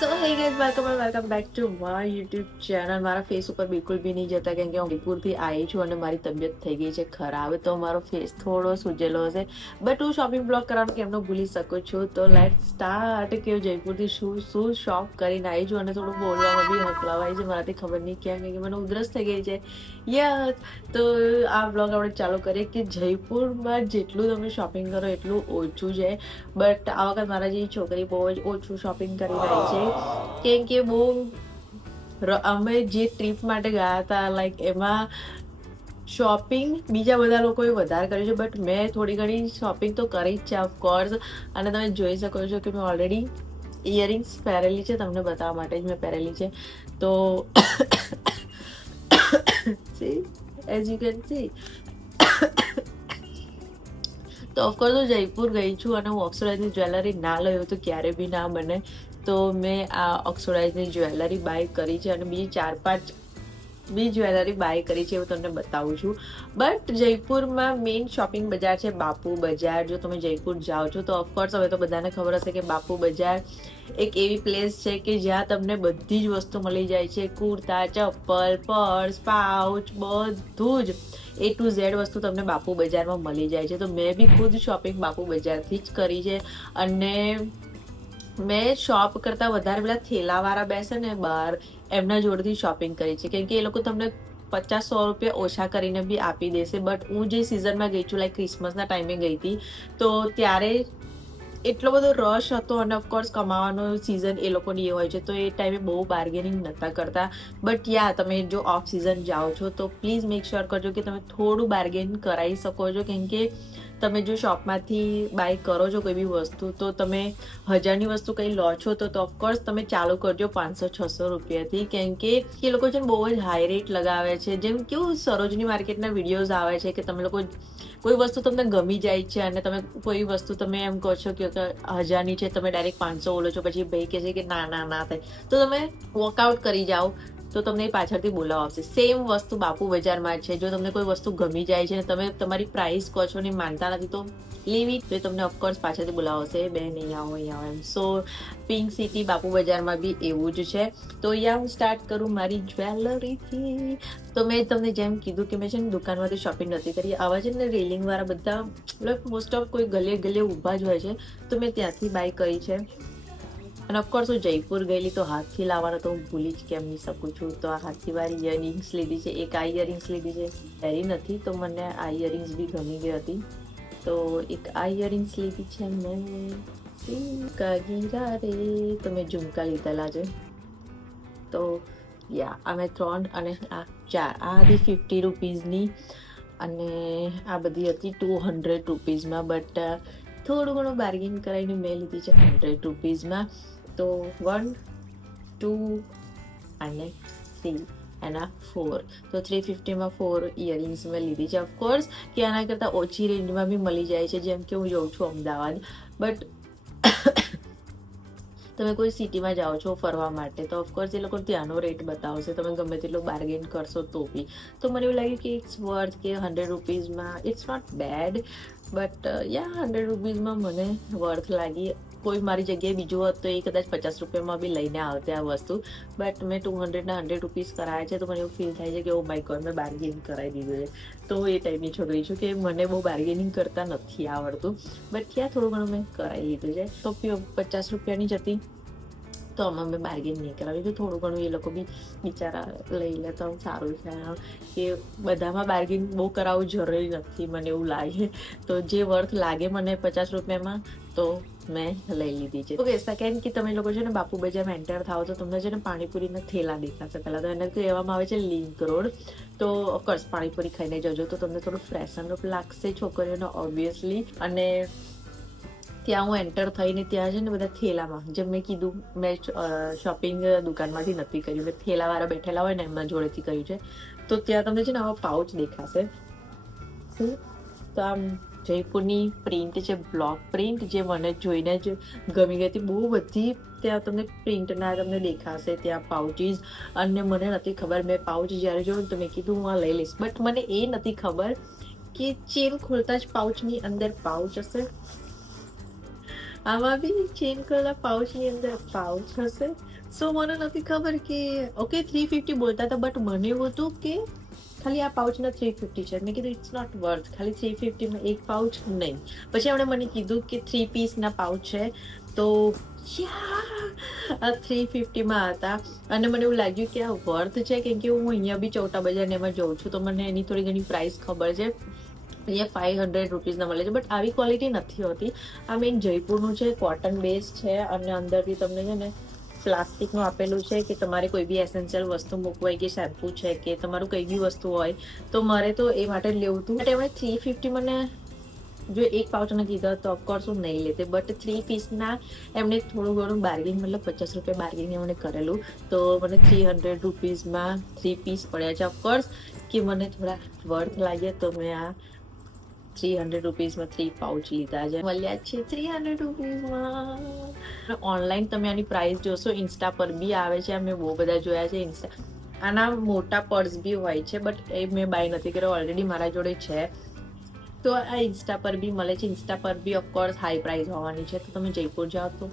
So hey guys welcome back to my YouTube channel. મારા face ઉપર બિલકુલ બી નહીં જતા કેમ કે હું જયપુરથી આવી છું અને મારી તબિયત થઈ ગઈ છે ખરાબ, તો મારો ફેસ થોડો સૂજેલો હશે. બટ હું શોપિંગ બ્લોગ કરવાનું કેમનો ભૂલી શકું છું. તો લેટ સ્ટાર્ટ કે હું જયપુરથી શું શું શોપ કરીને આવી છું અને થોડું બોલવામાં બી હકલાવાય છે મારાથી, ખબર નહીં ક્યાં કે મને ઉધરસ થઈ ગઈ છે. યસ, તો આ બ્લોગ આપણે ચાલુ કરીએ કે જયપુરમાં જેટલું તમે શોપિંગ કરો એટલું ઓછું છે. બટ આ વખત મારા જેવી છોકરી બહુ જ ઓછું શોપિંગ કરી રહી છે કેમ કે બહુ અમે જે ટ્રીપ માટે ગયા હતા લાઈક એમાં શોપિંગ બીજા બધા લોકોએ વધારે કર્યું છે, બટ મેં થોડી ઘણી શોપિંગ તો કરી જ છે ઓફકોર્સ. અને તમે જોઈ શકો છો કે મેં ઓલરેડી ઇયરિંગ્સ પહેરેલી છે, તમને બતાવવા માટે જ મેં પહેરેલી છે. તો C as you can see, તો ઓફકોર્સ હું જયપુર ગઈ છું અને હું ઓક્સોડાઇઝની જ્વેલરી ના લઈ હોય તો ક્યારે બી ના બને. તો મેં આ ઓક્સોડાઇઝની જ્વેલરી બાય કરી છે અને બીજી 4-5 બી જ્વેલરી બાય કરી છે, એવું તમને બતાવું છું. બટ જયપુરમાં મેઇન શોપિંગ બજાર છે બાપુ બજાર. જો તમે જયપુર જાઓ છો તો ઓફકોર્સ હવે તો બધાને ખબર હશે કે બાપુ બજાર એક એવી પ્લેસ છે કે જ્યાં તમને બધી જ વસ્તુ મળી જાય છે. કુર્તા, ચપ્પલ, પર્સ, પાઉચ, બધું જ A to Z વસ્તુ તમને બાપુ બજારમાં મળી જાય છે. તો મેં બી ખુદ શોપિંગ બાપુ બજારથી જ કરી છે અને મેં શોપ કરતાં વધારે પેલા થેલાવાળા બેસે ને બહાર, એમના જોડેથી શોપિંગ કરી છે કેમ કે એ લોકો તમને 50-100 રૂપિયા ઓછા કરીને બી આપી દેશે. બટ હું જે સિઝનમાં ગઈ છું લાઈક ક્રિસમસના ટાઈમે ગઈ હતી, તો ત્યારે એટલો બધો રશ હતો અને ઓફકોર્સ કમાવાનો સિઝન એ લોકોની એ હોય છે, તો એ ટાઈમે બહુ બાર્ગેનિંગ નહોતા કરતા. બટ યા, તમે જો ઓફ સિઝન જાઓ છો તો પ્લીઝ મેક શ્યોર કરજો કે તમે થોડું બાર્ગેન કરાવી શકો છો કેમ કે તમે જો શોપમાંથી બાય કરો છો કોઈ બી વસ્તુ, તો તમે 1000ની વસ્તુ કંઈ લો છો તો ઓફકોર્સ તમે ચાલુ કરજો 500-600 રૂપિયાથી કેમ કે એ લોકો છે ને બહુ જ હાઈ રેટ લગાવે છે. જેમ કેવું સરોજની માર્કેટના વિડીયોઝ આવે છે કે તમે લોકો કોઈ વસ્તુ તમને ગમી જાય છે અને તમે કોઈ વસ્તુ તમે એમ કહો છો કે 1000ની છે, તમે ડાયરેક્ટ 500 બોલો છો, પછી ભાઈ કહે છે કે ના ના ના થાય, તો તમે વોકઆઉટ કરી જાઓ તો તમને એ પાછળથી બોલાવ આવશે. સેમ વસ્તુ બાપુ બજારમાં છે. જો તમને કોઈ વસ્તુ ગમી જાય છે ને તમે તમારી પ્રાઇસ કહો છો ને માનતા નથી તો લીવ ઇટ, તો તમને ઓફકોર્સ પાછળથી બોલાવશે, બેન નહીં આવો અહીં આવો એમ. સો પિંક સિટી બાપુ બજારમાં બી એવું જ છે. તો યા હું સ્ટાર્ટ કરું મારી જ્વેલરીથી. તો મેં તમને જેમ કીધું કે મેં છે ને દુકાનમાંથી શોપિંગ નથી કરી. આવા છે ને રેલિંગવાળા બધા મતલબ મોસ્ટ ઓફ કોઈ ગલે ગલે ઊભા જ હોય છે, તો મેં ત્યાંથી બાય કરી છે. અને ઓફકોર્સ હું જયપુર ગયેલી તો હાથથી લાવવાનું તો હું ભૂલી જ કેમ નહીં શકું છું. તો આ હાથથી વાળી ઇયરિંગ્સ લીધી છે, એક આ ઇયરિંગ્સ લીધી છે, પહેરી નથી તો મને આ ઇયરિંગ્સ બી ગમી ગઈ હતી. તો એક આ ઇયરિંગ્સ લીધી છે મેં, ગીરા રે, તો મેં ઝુમકા લીધેલા છે. તો યા આ મેં 3 અને આ 4, આ હતી 50 રૂપીઝની અને આ બધી હતી 200 રૂપીઝમાં. બટ થોડું ઘણું બાર્ગેન કરાવીને મેં લીધી છે 100 રૂપીઝમાં. તો 1, 2 અને 3 અને 4, તો 350માં 4 ઇયરિંગ્સ મેં લીધી છે. ઓફકોર્સ કે આના કરતાં ઓછી રેન્જમાં બી મળી જાય છે, જેમ કે હું જઉં છું અમદાવાદ. બટ તમે કોઈ સિટીમાં જાઓ છો ફરવા માટે તો ઓફકોર્સ એ લોકો ત્યાંનો રેટ બતાવશે, તમે ગમે તેટલું બાર્ગેન કરશો તો બી. તો મને એવું લાગ્યું કે ઇટ્સ વર્થ કે 100 રૂપીઝમાં ઇટ્સ નોટ બેડ, બટ યા 100 રૂપીઝમાં મને વર્થ લાગી. કોઈ મારી જગ્યાએ બીજું હોત તો એ કદાચ 50 રૂપિયામાં બી લઈને આવતે આ વસ્તુ. બટ મેં 200ના 100 રૂપીઝ કરાયા છે તો મને એવું ફીલ થાય છે કે ઓ માય ગોડ મેં બાર્ગેનિંગ કરાવી દીધું છે. તો એ ટાઈપની છોકરી છું કે મને બહુ બાર્ગેનિંગ કરતા નથી આવડતું. બટ ત્યાં થોડું ઘણું મેં કરાવી લીધું છે. તો 50 રૂપિયાની જ હતી તો આમાં મેં બાર્ગેન નહીં કરાવી, તો થોડું ઘણું એ લોકો બી બિચારા લઈ લે તો સારું છે. કે બધામાં બાર્ગેન બહુ કરાવવું જરૂરી નથી મને એવું લાગે. તો જે વર્થ લાગે મને 50 રૂપિયામાં તો મેં લઈ લીધી છે. ઓકે, સેકન્ડ કે તમે લોકો છે ને બાપુ બજારમાં એન્ટર થાવ તો તમને છે ને પાણીપુરીના થેલા દેખાશે. પહેલાં તો એને કહેવામાં આવે છે લિંક રોડ. તો ઓફકોર્સ પાણીપુરી ખાઈને જજો તો તમને થોડું ફ્રેશન લાગશે છોકરીઓને ઓબ્વિયસલી. અને ત્યાં હું એન્ટર થઈને ત્યાં છે ને બધા થેલામાં, જેમ મેં કીધું મેં શોપિંગ દુકાનમાંથી નથી કર્યું, મેં થેલાવાળા બેઠેલા હોય ને એમના જોડેથી કર્યું છે. તો ત્યાં તમને છે ને આવા પાઉચ દેખાશે. તો આમ જયપુરની પ્રિન્ટ છે, બ્લોક પ્રિન્ટ, જે મને જોઈને જ ગમી ગઈ હતી. બહુ બધી ત્યાં તમને પ્રિન્ટના તમને દેખાશે ત્યાં પાઉચીસ. અને મને નથી ખબર, મેં પાઉચ જ્યારે જોયું તો મેં કીધું હું આ લઈ લઈશ. બટ મને એ નથી ખબર કે ચેન ખોલતા જ પાઉચની અંદર પાઉચ હશે. આમાં બી ચેન કરેલા પાઉચની અંદર પાઉચ હશે. સો મને નથી ખબર કે ઓકે 350 બોલતા હતા, બટ મને એવું હતું કે ખાલી આ પાઉચના 350 છે. મેં કીધું ઇટ્સ નોટ વર્થ ખાલી 350 એક પાઉચ નહીં. પછી એમણે મને કીધું કે 3 પીસના પાઉચ છે, તો આ 350 હતા. અને મને એવું લાગ્યું કે આ વર્થ છે, કેમ કે હું અહીંયા બી ચોટા બજારને એમાં જોઉં છું, તો મને એની થોડી ઘણી પ્રાઇસ ખબર છે. અહીંયા 500 રૂપીસના મળે છે, બટ આવી ક્વોલિટી નથી હોતી. આ મેઇન જયપુરનું છે, કોટન બેઝ છે, અને અંદરથી તમને છે ને પ્લાસ્ટિકનું આપેલું છે કે તમારે કોઈ બી એસેન્શિયલ વસ્તુ મૂકવાય, કે શેમ્પૂ છે કે તમારું કઈ બી વસ્તુ હોય, તો મારે તો એ માટે લેવું હતું. બટ એમણે 350 મને જો એક પાઉચને કીધા તો ઓફકોર્સ હું નહીં લેતે, બટ 3 પીસના એમણે થોડું ઘણું બાર્ગેન, મતલબ 50 રૂપિયા બાર્ગેન એમણે કરેલું, તો મને 300 રૂપીસમાં 3 પીસ પડ્યા છે. ઓફકોર્સ કે મને થોડા વર્થ લાગ્યા, તો મેં આ 300 રૂપીસમાં 3 પાઉચ લીધા છે. મળ્યા છે 300 રૂપીસમાં. ઓનલાઈન તમે આની પ્રાઇસ જોશો, ઇન્સ્ટા પર બી આવે છે, મેં બહુ બધા જોયા છે ઇન્સ્ટા. આના મોટા પર્સ બી હોય છે, બટ એ મેં બાય નથી કર્યો, ઓલરેડી મારા જોડે છે. તો આ ઇન્સ્ટા પર બી મળે છે. ઇન્સ્ટા પર બી ઓફકોર્સ હાઈ પ્રાઇસ હોવાની છે, તો તમે જયપુર જાઓ તો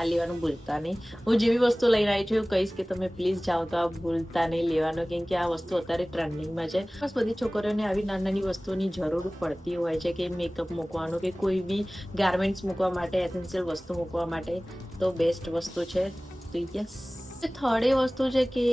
આ લેવાનું ભૂલતા નહીં. હું જેવી વસ્તુ લઈને આવી છું એવું કહીશ કે તમે પ્લીઝ જાઓ તો આ ભૂલતા નહીં લેવાનો, કેમ કે આ વસ્તુ અત્યારે ટ્રેન્ડિંગમાં છે. બસ બધી છોકરીઓને આવી નાની નાની વસ્તુની જરૂર પડતી હોય છે, કે મેકઅપ મૂકવાનું, કે કોઈ બી ગાર્મેન્ટ્સ મૂકવા માટે, એસેન્શિયલ વસ્તુ મૂકવા માટે, તો બેસ્ટ વસ્તુ છે. તો યસ, થર્ડ એ વસ્તુ છે કે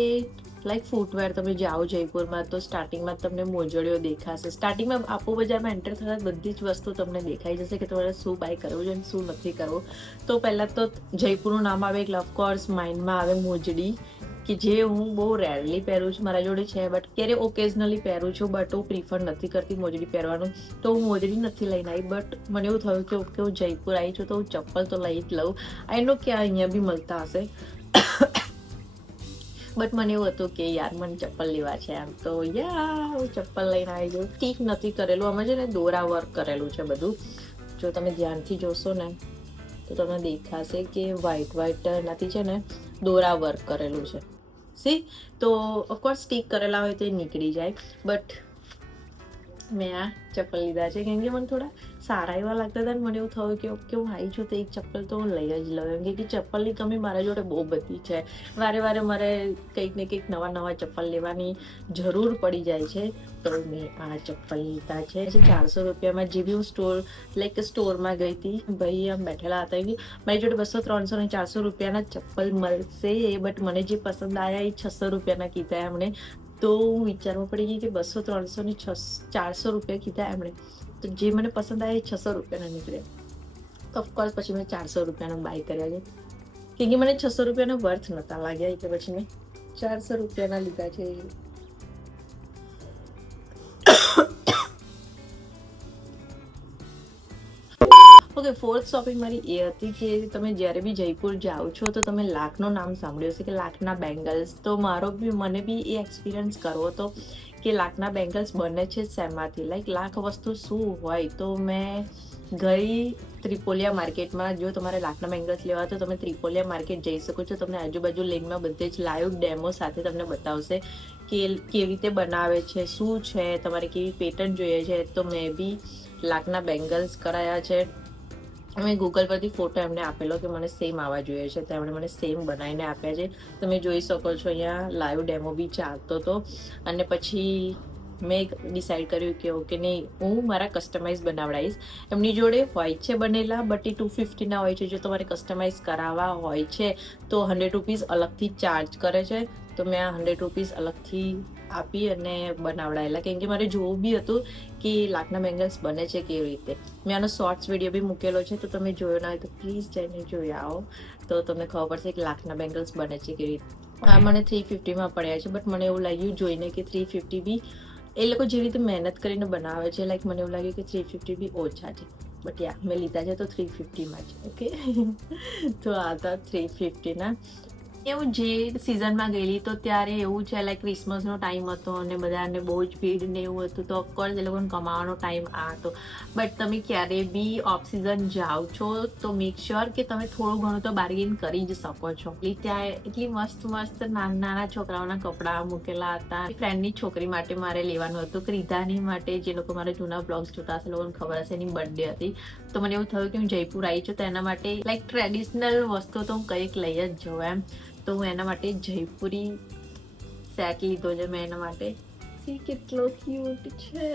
લાઈક ફૂટવેર. તમે જાઓ જયપુરમાં તો સ્ટાર્ટિંગમાં તમને મોજડીઓ દેખાશે. સ્ટાર્ટિંગમાં આપો બજારમાં એન્ટર થતા બધી જ વસ્તુ તમને દેખાઈ જશે કે તમારે શું બાય કરવું છે અને શું નથી કરવું. તો પહેલાં તો જયપુરનું નામ આવે એટલે ઓફકોર્સ માઇન્ડમાં આવે મોજડી, કે જે હું બહુ રેરલી પહેરું છું, મારા જોડે છે, બટ ક્યારે ઓકેઝનલી પહેરું છું, બટ હું પ્રિફર નથી કરતી મોજડી પહેરવાનું, તો હું મોજડી નથી લઈને આવી. બટ મને એવું થયું કે ઓકે હું જયપુર આવી છું તો હું ચપ્પલ તો લઈ જ લઉં. આઈ નો કે અહીંયા બી મળતા હશે, બટ મને એવું હતું કે યાર મને ચપ્પલ લેવા છે એમ, તો હું ચપ્પલ લઈને આવી ગયું. ટીક નથી કરેલું, આમાં છે ને દોરા વર્ક કરેલું છે બધું. જો તમે ધ્યાનથી જોશો ને તો તમને દેખાશે કે વ્હાઈટ એનાથી છે ને દોરા વર્ક કરેલું છે. સી, તો ઓફકોર્સ સ્ટીક કરેલા હોય તો એ નીકળી જાય, બટ મેં આ ચપ્પલ લીધા છે કેમ કે મને થોડા સારા એવા લાગતા હતા. મને એવું થયું કે ઓકે હું આવી છું તો એક ચપ્પલ તો હું લઈ જ લઉં, એમ કે ચપ્પલની કમી મારા જોડે બહુ બધી છે. વારે મારે કંઈક ને કંઈક નવા ચપ્પલ લેવાની જરૂર પડી જાય છે, તો મેં આ ચપ્પલ લીધા છે. 400 રૂપિયામાં જે બી હું સ્ટોરમાં ગઈ હતી, ભાઈ આમ બેઠેલા હતા કે મારી જોડે 200, 300 ને 400 રૂપિયાના ચપ્પલ મળશે, બટ મને જે પસંદ આવ્યા એ 600 રૂપિયાના કીધા એમણે. તો હું વિચારવા પડી ગઈ કે 200, 300 ને 400 રૂપિયા કીધા એમણે, તો જે મને પસંદ આવે એ 600 રૂપિયાના નીકળ્યા. તો ઓફકોર્સ પછી મેં 400 રૂપિયાનો બાય કર્યા છે, કેમ કે મને 600 રૂપિયાનો વર્થ નહોતા લાગ્યા, એટલે પછી મેં 400 રૂપિયાના લીધા છે. ઓકે, ફોર્થ શોપિંગ મારી એ હતી કે તમે જ્યારે બી જયપુર જાઓ છો તો તમે લાખનું નામ સાંભળ્યું હશે કે લાખના બેંગલ્સ. તો મને બી એ એક્સપિરિયન્સ કરવો હતો કે લાખના બેંગલ્સ બને છે શેમાંથી, લાખ વસ્તુ શું હોય. તો મેં ગઈ ત્રિપોલિયા માર્કેટમાં. જો તમારે લાખના બેંગલ્સ લેવા તો તમે ત્રિપોલિયા માર્કેટ જઈ શકો છો. તમને આજુબાજુ લિંકમાં બધે જ લાઈવ ડેમો સાથે તમને બતાવશે કે કેવી રીતે બનાવે છે, શું છે, તમારે કેવી પેટર્ન જોઈએ છે. તો મેં બી લાખના બેંગલ્સ કરાયા છે. મેં ગૂગલ પરથી ફોટો એમને આપેલો કે મને સેમ આવવા જોઈએ છે, તો એમણે મને સેમ બનાવીને આપ્યા છે. તમે જોઈ શકો છો અહીંયા લાઈવ ડેમો બી ચાલતો હતો. અને પછી મેં ડિસાઈડ કર્યું કે ઓકે નહીં, હું મારા કસ્ટમાઇઝ બનાવડાવીશ. એમની જોડે હોય છે બનેલા, બટ એ 250ના હોય છે. જો તમારે કસ્ટમાઇઝ કરાવવા હોય છે તો 100 રૂપીસ અલગથી ચાર્જ કરે છે. તો મેં આ 100 રૂપીસ અલગથી આપી અને બનાવડાયેલા, કેમ કે મારે જોવું બી હતું કે લાખના બેંગલ્સ બને છે કેવી રીતે. મેં આનો શોર્ટ્સ વિડીયો બી મૂકેલો છે, તો તમે જોયો ના હોય તો પ્લીઝ જઈને જોઈ આવો, તો તમને ખબર પડશે કે લાખના બેંગલ્સ બને છે કેવી રીતે. આ મને 350માં પડ્યા છે, બટ મને એવું લાગ્યું જોઈને કે 350 બી એ લોકો જેવી રીતે મહેનત કરીને બનાવે છે, મને એવું લાગ્યું કે 350 બી ઓછા છે. બટ મેં લીધા છે તો 350માં જ. ઓકે, તો આ હતા 350ના. એવું જે સિઝનમાં ગયેલી તો ત્યારે એવું છે ક્રિસમસનો ટાઈમ હતો અને બધાને બહુ જ ભીડ ને એવું હતું, તો ઓફકોર્સ એ લોકોને કમાવાનો ટાઈમ આ હતો. બટ તમે ક્યારે બી ઓફ સિઝન જાઓ છો તો મેક શ્યોર કે તમે થોડું ઘણું તો બાર્ગેન કરી જ શકો છો. ત્યાં એટલી મસ્ત નાના છોકરાઓના કપડાં મૂકેલા હતા. ફ્રેન્ડની છોકરી માટે મારે લેવાનું હતું, ક્રિધાની માટે. જે લોકો મારા જૂના બ્લોગ્સ જોતા હશે લોકોને ખબર હશે એની બર્થડે હતી, તો મને એવું થયું કે હું જયપુર આવી છું તો એના માટે લાઈક ટ્રેડિશનલ વસ્તુ તો હું કંઈક લઈ જ જાઉં એમ. તો હું એના માટે જયપુરી સેટ લીધો છે મેં એના માટે. સી કેટલો ક્યુટ છે.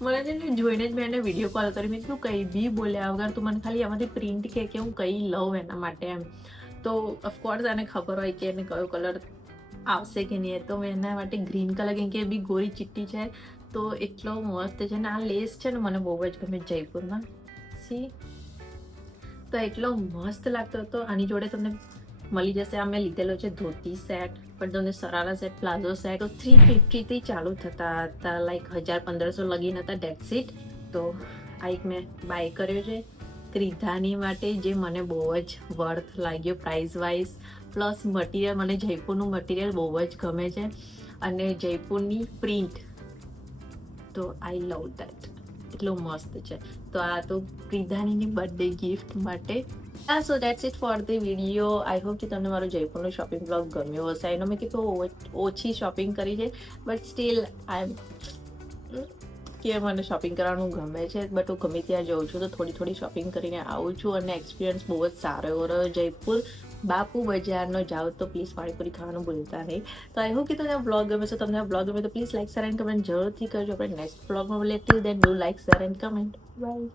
મને છે ને જોઈને જ મેં એને વિડીયો કોલ કરી. મેં કીધું કંઈ બી બોલ્યા વગર તું મને ખાલી આમાંથી પ્રિન્ટ કે હું કંઈ લઉં એના માટે એમ. તો ઓફકોર્સ આને ખબર હોય કે એને કયો કલર આવશે કે નહીં. તો મેં એના માટે ગ્રીન કલર, કેમ કે એ બી ગોરી ચિટ્ટી છે તો એટલો મસ્ત છે ને. આ લેસ છે ને મને બહુ જ ગમે જયપુરમાં. સી તો એટલો મસ્ત લાગતો હતો. આની જોડે તમને મળી જશે, આ મેં લીધેલો છે ધોતી સેટ, પણ તમને સરારા સેટ, પ્લાઝો સેટ તો 350 ચાલુ થતા હતા, લાઈક 1000-1500 લગીન હતા ડેટ્સ ઇટ. તો આ એક મેં બાય કર્યો છે ત્રિધાની માટે, જે મને બહુ જ વર્થ લાગ્યો પ્રાઇસ વાઇઝ. પ્લસ મટીરિયલ, મને જયપુરનું મટીરિયલ બહુ જ ગમે છે અને જયપુરની પ્રિન્ટ તો આઈ લવ દેટ, એટલું મસ્ત છે. તો આ તો પ્રિધાનીની બર્થડે ગિફ્ટ માટે. સો that's it for the video. I hope કે તમને મારો જયપુરનો શોપિંગ બ્લોગ ગમ્યો હશે. એનો મેં કીધું ઓછી શોપિંગ કરી છે, બટ સ્ટીલ આઈ એમ કે મને શોપિંગ કરવાનું ગમે છે. બટ હું ગમે ત્યાં જાઉં છું તો થોડી શોપિંગ કરીને આવું છું અને એક્સપિરિયન્સ બહુ જ સારો એવો રહ્યો જયપુર. બાપુ બજારનો જાઓ તો પ્લીઝ પાણીપુરી ખાવાનું ભૂલતા નહીં. તો આઈ હોપ કે તમને આ બ્લોગ ગમે છે. તમને આ બ્લોગ ગમે તો please like, share and comment જરૂરથી કરજો. આપણે નેક્સ્ટ બ્લોગમાં મળીએ. Till then do like, share and comment. By.